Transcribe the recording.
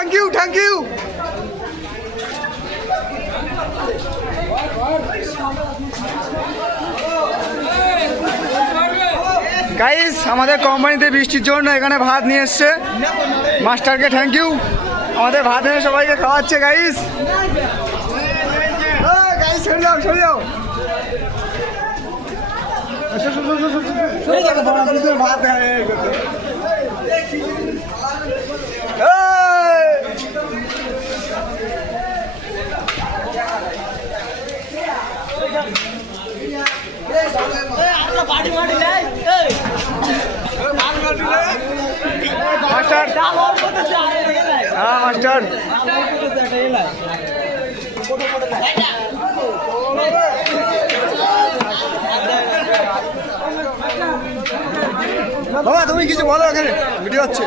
Thank you thank you. Guys আমাদের কোম্পানিতে বৃষ্টির জন্য এখানে ভাত নিয়ে এসছে, মাস্টারকে থ্যাংক ইউ, আমাদের ভাত এনে সবাইকে খাওয়াচ্ছে গাইস। গাইস সরে যাও সরে যাও, ভাত মাস্টার, হ্যাঁ মাস্টার। বাবা তুমি কিছু বলো, এখানে ভিডিও হচ্ছে।